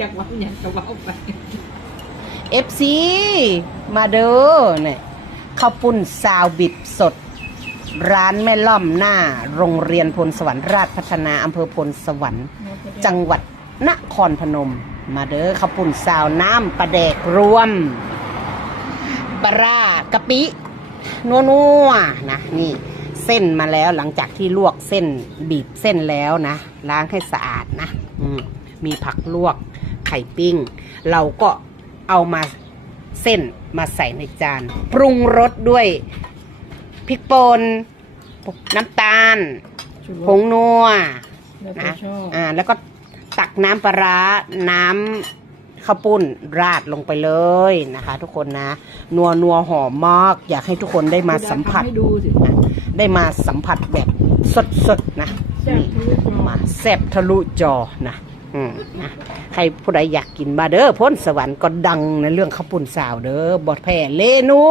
จากว่าอย่างกระเป๋าไปFC มาเด้อเนี่ยข้าวปุ้นซาวบิดสดร้านแม่ล่อมหน้าโรงเรียนพลสวรรค์ราชพัฒนาอำเภอพลสวรรค์จังหวัดนครพนมมาเด้อข้าวปุ้นซาวน้ำปลาแดกรวมปลาร้ากะปินัวๆนะนี่เส้นมาแล้วหลังจากที่ลวกเส้นบีบเส้นแล้วนะล้างให้สะอาดนะมีผักลวกไข่ปิ้งเราก็เอามาเส้นมาใส่ในจานปรุงรสด้วยพริกป่นน้ำตาลผงนัวนะแล้วก็ตักน้ำปลาร้าน้ำข้าวปุ้นราดลงไปเลยนะคะทุกคนนะนัวหอมมากอยากให้ทุกคนได้มาสัมผัสนะได้มาสัมผัสแบบสดๆนะมาแซ่บทะลุจอนะนะใครผู้ใดอยากกินมาเด้อพ้นสวรรค์ก็ดังในเรื่องข้าวปุ้นสาวเด้อบอดแผ่เลนู